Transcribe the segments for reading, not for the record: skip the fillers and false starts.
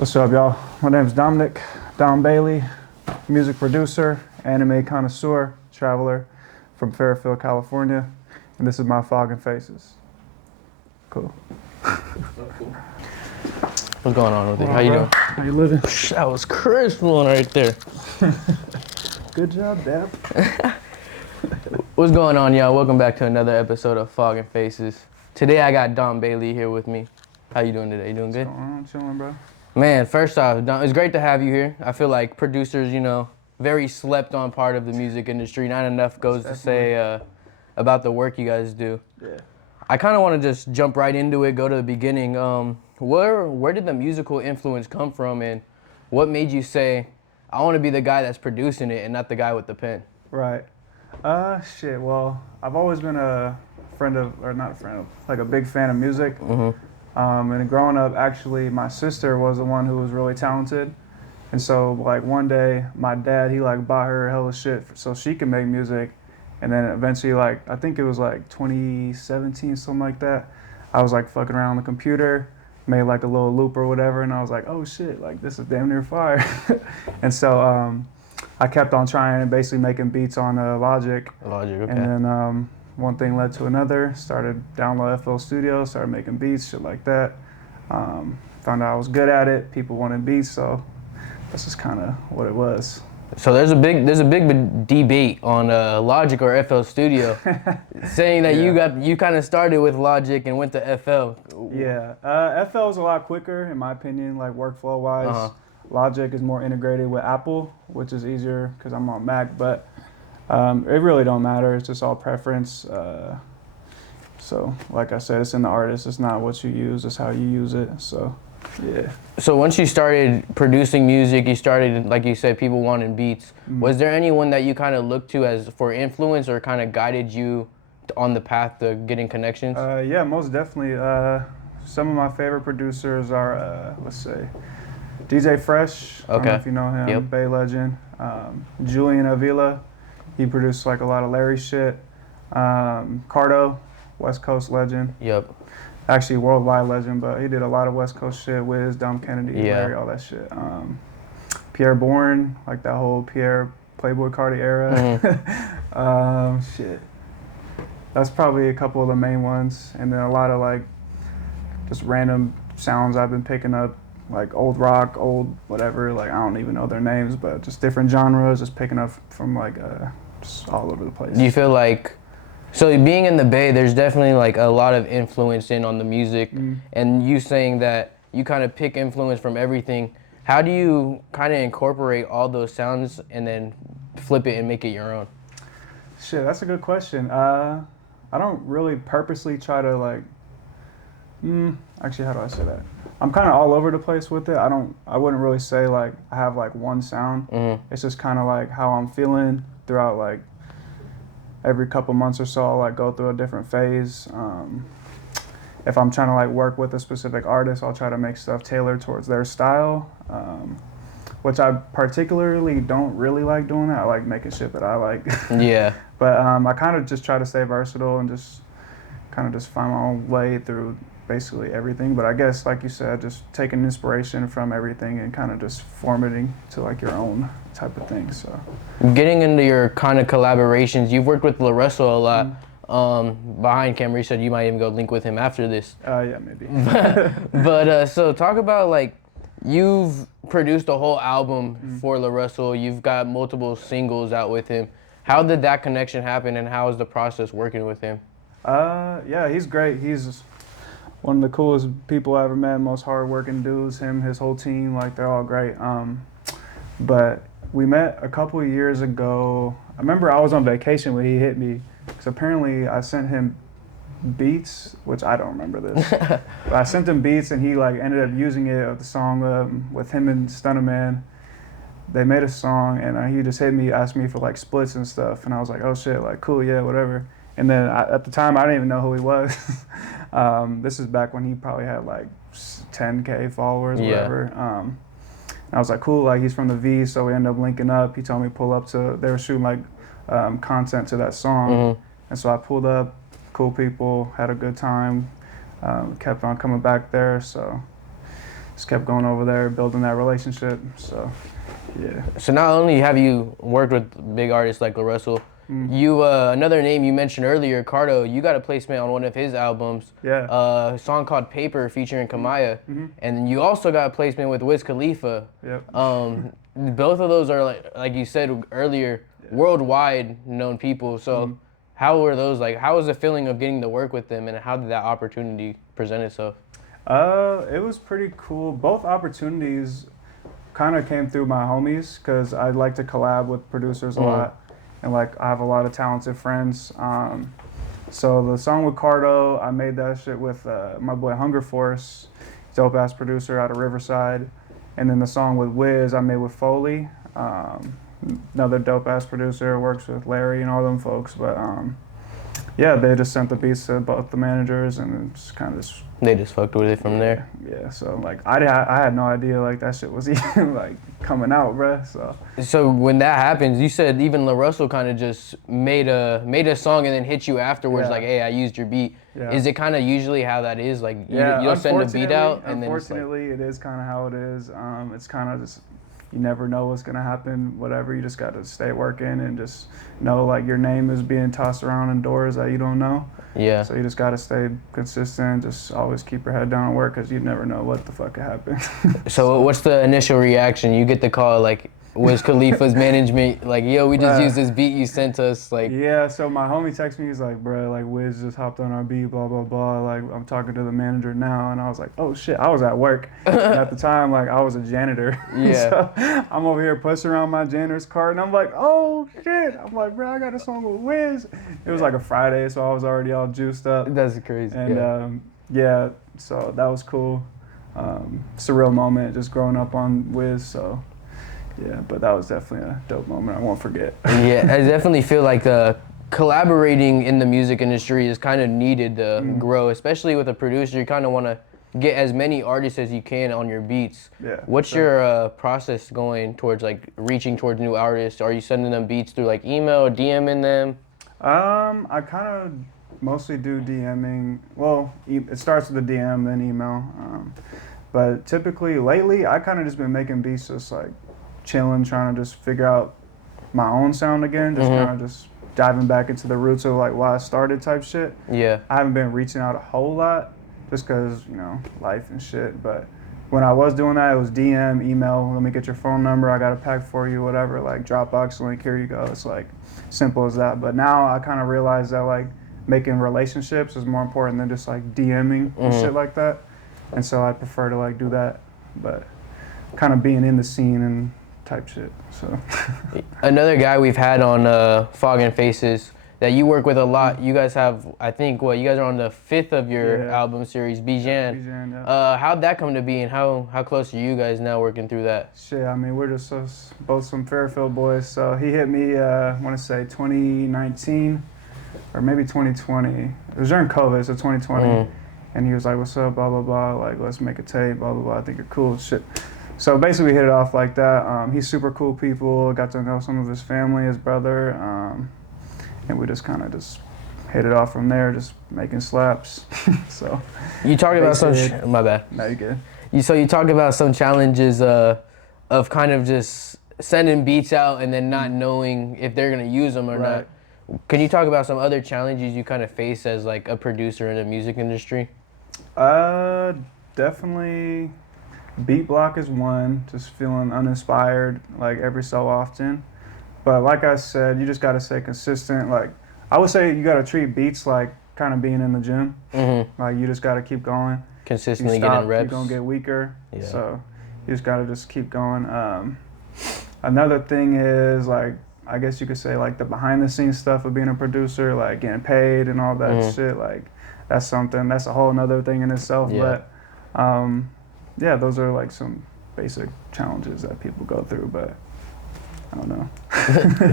What's up, y'all? My name's Dominic, Dom Bailey, music producer, anime connoisseur, traveler from Fairfield, California, and this is my Fog and Faces. Cool. What's going on with it? How you doing? How you living? That was crisp one right there. Good job, Dab. What's going on, y'all? Welcome back to another episode of Fog and Faces. Today I got Dom Bailey here with me. How you doing today? You doing good? What's going on? Chilling, bro. Man, first off, Dom, it's great to have you here. I feel like producers, very slept on part of the music industry. Not enough goes to say about the work you guys do. Yeah. I kind of want to just jump right into it, go to the beginning. Where did the musical influence come from, and what made you say, I want to be the guy that's producing it and not the guy with the pen? Right. Shit. Well, I've always been a big fan of music. Mm-hmm. And growing up, actually, my sister was the one who was really talented. And so, like, one day, my dad, he, bought her hella shit so she could make music. And then eventually, I think it was, 2017, something like that, I was, fucking around on the computer, made, a little loop or whatever, and I was like, oh, shit, this is damn near fire. And so, I kept on trying and basically making beats on Logic. Logic, okay. And then, one thing led to another, started downloading FL Studio, started making beats, shit like that. Found out I was good at it, people wanted beats, so that's just kind of what it was. So there's a big debate on Logic or FL Studio, saying that you kind of started with Logic and went to FL. Yeah, FL is a lot quicker in my opinion, workflow wise. Uh-huh. Logic is more integrated with Apple, which is easier because I'm on Mac, but it really don't matter. It's just all preference. So, like I said, it's in the artist. It's not what you use. It's how you use it. So, yeah. So once you started producing music, you started, like you said, people wanted beats. Mm-hmm. Was there anyone that you kind of looked to as for influence or kind of guided you on the path to getting connections? Yeah, most definitely. Some of my favorite producers are, DJ Fresh. Okay. I don't know if you know him. Yep. Bay legend. Julian Avila. He produced a lot of Larry shit. Cardo, West Coast legend. Yep. Actually worldwide legend, but he did a lot of West Coast shit. Wiz, Dom Kennedy, Larry, all that shit. Pierre Bourne, that whole Pierre Playboy Cardi era. Mm-hmm. Shit. That's probably a couple of the main ones. And then a lot of just random sounds I've been picking up. Old rock, old whatever, I don't even know their names, but just different genres, just picking up from just all over the place. Do you feel so being in the Bay, there's definitely a lot of influence on the music, and you saying that you kind of pick influence from everything. How do you kind of incorporate all those sounds and then flip it and make it your own? Shit, that's a good question. I don't really purposely try to actually, how do I say that? I'm kind of all over the place with it. I wouldn't really say I have one sound. Mm-hmm. It's just kind of how I'm feeling throughout every couple months or so. I'll go through a different phase. If I'm trying to work with a specific artist, I'll try to make stuff tailored towards their style, which I particularly don't really like doing that. I like making shit that I like. Yeah. But I kind of just try to stay versatile and just find my own way through basically everything. But I guess, like you said, just taking inspiration from everything and kind of just formatting to your own type of thing. So getting into your kind of collaborations, you've worked with LaRussell a lot. Mm-hmm. Behind camera, you said you might even go link with him after this. Yeah, maybe. But so talk about you've produced a whole album for LaRussell. You've got multiple singles out with him. How did that connection happen, and how is the process working with him? Yeah, he's great. He's one of the coolest people I ever met, most hardworking dudes. Him, his whole team, they're all great. But we met a couple of years ago. I remember I was on vacation when he hit me, because apparently I sent him beats, which I don't remember this. But I sent him beats, and he ended up using it of the song with him and Stunna Man. They made a song, and he just hit me, asked me for splits and stuff, and I was like, oh shit, cool, yeah, whatever. And then at the time, I didn't even know who he was. This is back when he probably had 10K followers, whatever. And I was like, cool, he's from the V, so we ended up linking up. He told me to pull up they were shooting content to that song. Mm-hmm. And so I pulled up, cool people, had a good time, kept on coming back there. So just kept going over there, building that relationship. So, yeah. So not only have you worked with big artists like La Russell, you another name you mentioned earlier, Cardo. You got a placement on one of his albums. Yeah. A song called "Paper" featuring Kamaya, and you also got a placement with Wiz Khalifa. Yep. Both of those are like you said earlier, worldwide known people. So how were those like? How was the feeling of getting to work with them, and how did that opportunity present itself? It was pretty cool. Both opportunities kind of came through my homies because I like to collab with producers a lot, and like I have a lot of talented friends. So the song with Cardo, I made that shit with my boy Hunger Force, dope ass producer out of Riverside, and then the song with Wiz I made with Foley, another dope ass producer, works with Larry and all them folks. But yeah, they just sent the beats to both the managers and just kind of just. They just fucked with it from there. Yeah, so like I had no idea like that shit was even like coming out, bruh. So when that happens, you said even La Russell kind of just made a song and then hit you afterwards, like, hey, I used your beat. Yeah. Is it kind of usually how that is? Like you don't send a beat out and then it's like, unfortunately, it is kind of how it is. It's kind of just you never know what's gonna happen. Whatever, you just got to stay working and just know like your name is being tossed around in doors that you don't know. Yeah. So you just got to stay consistent. Just always keep your head down and work because you never know what the fuck could happen. So what's the initial reaction? You get the call like Wiz Khalifa's management like, yo, we just used this beat you sent us, like. Yeah, so my homie texted me, he's like, bro, like Wiz just hopped on our beat, blah blah blah, like I'm talking to the manager now. And I was like, oh shit, I was at work. And at the time, like I was a janitor. Yeah. So I'm over here pushing around my janitor's cart and I'm like, oh shit. I'm like, bro, I got a song with Wiz. It was like a Friday, so I was already all juiced up. That's crazy. And yeah, so that was cool. Surreal moment, just growing up on Wiz, so yeah, but that was definitely a dope moment I won't forget. Yeah, I definitely feel like collaborating in the music industry is kind of needed to grow, especially with a producer. You kind of want to get as many artists as you can on your beats. Yeah. What's your process going towards like reaching towards new artists? Are you sending them beats through like email, DMing them? I kind of mostly do DMing. Well, it starts with a DM, then email. But typically, lately, I kind of just been making beats just like chilling, trying to just figure out my own sound again, just kind of just diving back into the roots of like why I started type shit. Yeah. I haven't been reaching out a whole lot just because, you know, life and shit. But when I was doing that, it was DM, email, let me get your phone number, I got a pack for you, whatever, like Dropbox link, here you go. It's like simple as that. But now I kind of realize that like making relationships is more important than just like DMing and shit like that. And so I prefer to like do that, but kind of being in the scene and type shit. So another guy we've had on Fog and Faces that you work with a lot. You guys have, I think, you guys are on the 5th of your album series, Bijan. Bijan, yeah. How'd that come to be, and how close are you guys now working through that? Shit, I mean, we're just both some Fairfield boys. So he hit me, I want to say 2019 or maybe 2020. It was during COVID, so 2020. And he was like, what's up, blah, blah, blah. Like, let's make a tape, blah, blah, blah. I think you're cool, shit. So basically we hit it off like that. He's super cool people. Got to know some of his family, his brother. And we just kind of just hit it off from there, just making slaps. So you talked about some, my bad. No, you're good. You talked about some challenges of kind of just sending beats out and then not knowing if they're gonna use them or not. Can you talk about some other challenges you kind of face as like a producer in the music industry? Definitely beat block is one, just feeling uninspired like every so often. But like I said, you just gotta stay consistent. Like I would say you gotta treat beats like kind of being in the gym. Like you just gotta keep going. Consistently getting reps. You're gonna get weaker. Yeah. So you just gotta just keep going. Another thing is like, I guess you could say like the behind the scenes stuff of being a producer, like getting paid and all that shit. Like that's a whole nother thing in itself. Yeah. But yeah, those are like some basic challenges that people go through, but I don't know.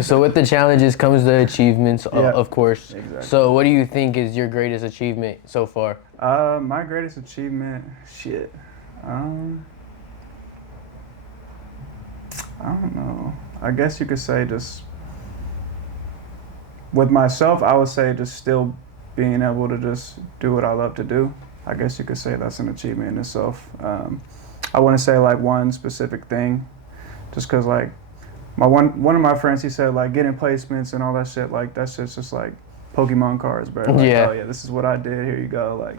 So with the challenges comes the achievements, of course. Exactly. So what do you think is your greatest achievement so far? My greatest achievement, shit. I don't know. I guess you could say just with myself, I would say just still being able to just do what I love to do. I guess you could say that's an achievement in itself. I wouldn't say like one specific thing, just because like one of my friends, he said like getting placements and all that shit, like that shit's just like Pokemon cards, bro. Like, Yeah. oh yeah, this is what I did. Here you go.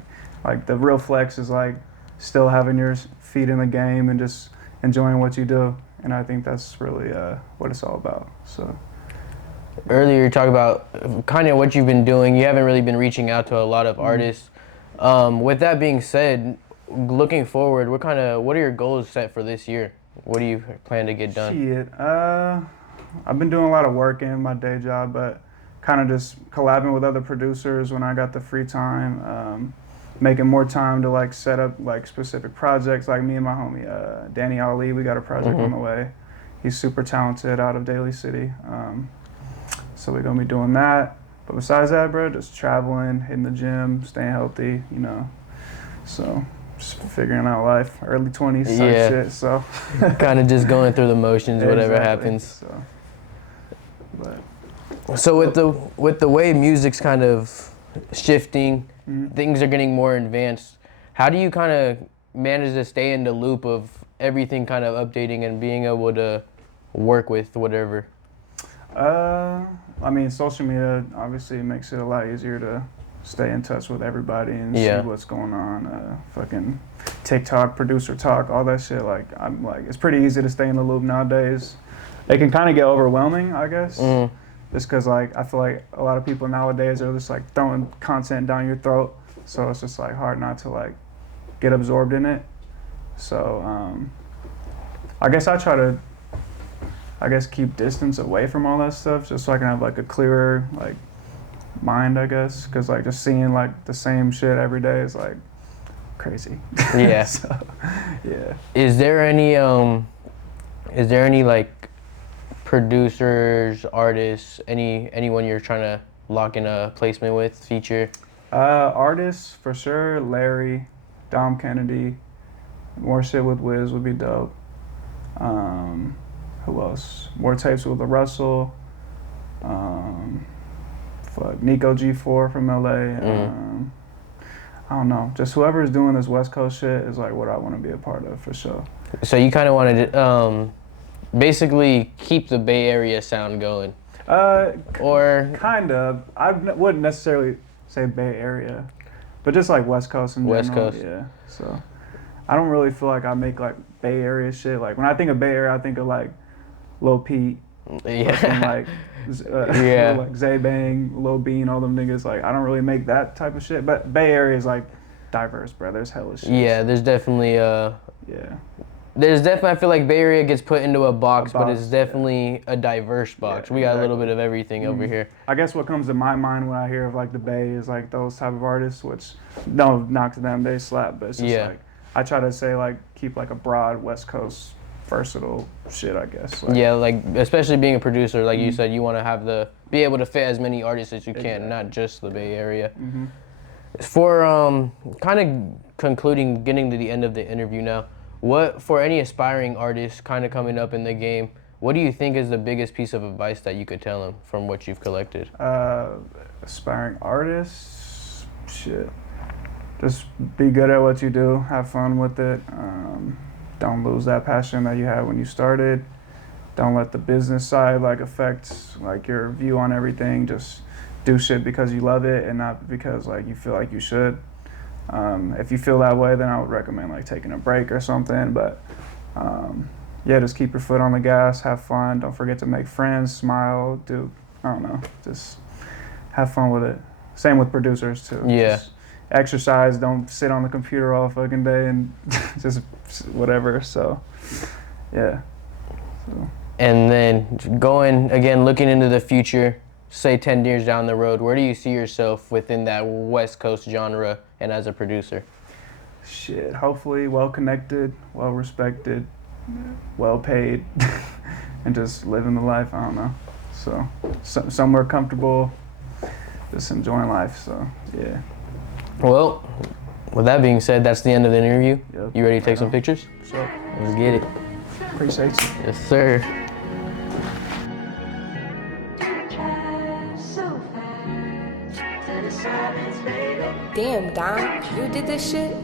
Like the real flex is like still having your feet in the game and just enjoying what you do. And I think that's really what it's all about. So. Earlier, you talked about kind of what you've been doing. You haven't really been reaching out to a lot of artists. With that being said, looking forward, what are your goals set for this year? What do you plan to get done? Shit, I've been doing a lot of work in my day job, but kind of just collabing with other producers when I got the free time, making more time to like set up like specific projects. Like me and my homie Danny Ali, we got a project on the way. He's super talented out of Daly City, so we're gonna be doing that. But besides that, bro, just traveling, hitting the gym, staying healthy, you know. So just figuring out life, early 20s type shit. So kind of just going through the motions, whatever happens. So with the way music's kind of shifting, things are getting more advanced. How do you kind of manage to stay in the loop of everything kind of updating and being able to work with whatever? I mean, social media obviously makes it a lot easier to stay in touch with everybody and see what's going on. Fucking TikTok, producer talk, all that shit. Like, I'm like, it's pretty easy to stay in the loop nowadays. It can kind of get overwhelming, I guess. Just because, like, I feel like a lot of people nowadays are just, like, throwing content down your throat. So it's just, like, hard not to, like, get absorbed in it. So, I guess I try to, keep distance away from all that stuff just so I can have, like, a clearer, like, mind, I guess. Because, like, just seeing, like, the same shit every day is, like, crazy. Yeah. So, yeah. Is there any, like, producers, artists, anyone you're trying to lock in a placement with, feature? Artists, for sure, Larry, Dom Kennedy, more shit with Wiz would be dope. Who else? More tapes with the Russell. Nico G4 from LA. I don't know. Just whoever's doing this West Coast shit is like what I want to be a part of for sure. So you kind of wanted to basically keep the Bay Area sound going? Or kind of. I wouldn't necessarily say Bay Area, but just like West Coast in general. West Coast. Yeah. So I don't really feel like I make like Bay Area shit. Like when I think of Bay Area, I think of like Lil Peep. Yeah. Like like Zay Bang, Lil Bean, all them niggas. Like I don't really make that type of shit. But Bay Area is like diverse, bro. There's hella shit. Yeah, there's definitely I feel like Bay Area gets put into a box, but it's definitely a diverse box. We got a little bit of everything over here. I guess what comes to my mind when I hear of like the Bay is like those type of artists, which no knock to them, they slap, but it's just like I try to say like keep like a broad West Coast versatile shit, I guess. Like, yeah, like especially being a producer, like you said, you want to be able to fit as many artists as you can, not just the Bay Area. For kind of concluding, getting to the end of the interview now, what for any aspiring artists kind of coming up in the game, what do you think is the biggest piece of advice that you could tell them from what you've collected? Aspiring artists, shit. Just be good at what you do, have fun with it. Don't lose that passion that you had when you started. Don't let the business side like affect like your view on everything. Just do shit because you love it and not because like you feel like you should. If you feel that way, then I would recommend like taking a break or something. But yeah, just keep your foot on the gas, have fun. Don't forget to make friends, smile, I don't know, just have fun with it. Same with producers too. Yeah. Just exercise, don't sit on the computer all fucking day and just whatever. So yeah. So. And then looking into the future, say 10 years down the road, where do you see yourself within that West Coast genre and as a producer? Shit, hopefully well connected, well respected, well paid, and just living the life, I don't know. So somewhere comfortable, just enjoying life, so yeah. Well, with that being said, that's the end of the interview. Yep. You ready to take some pictures? Sure. Let's get it. Appreciate you. Yes, sir. Damn, Dom, you did this shit?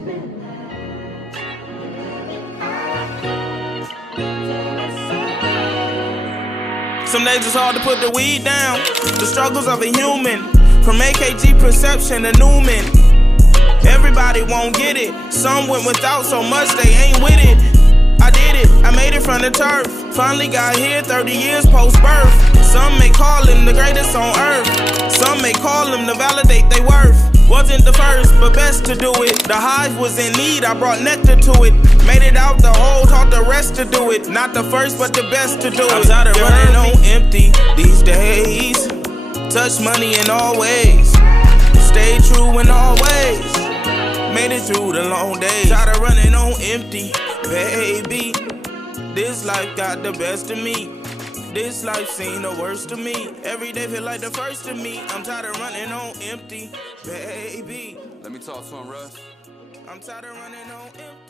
Some days it's hard to put the weed down. The struggles of a human, from AKG Perception to Newman. Everybody won't get it. Some went without so much they ain't with it. I did it, I made it from the turf. Finally got here 30 years post-birth. Some may call him the greatest on earth. Some may call him to validate their worth. Wasn't the first, but best to do it. The hive was in need, I brought nectar to it. Made it out the hole, taught the rest to do it. Not the first, but the best to do it. I'm tired of running on empty these days. Touch money in all ways. Stay true in all ways. Made it through the long days. Tired of running on empty, baby. This life got the best of me. This life seen the worst of me. Every day feel like the first of me. I'm tired of running on empty, baby. Let me talk to him, Russ. I'm tired of running on empty.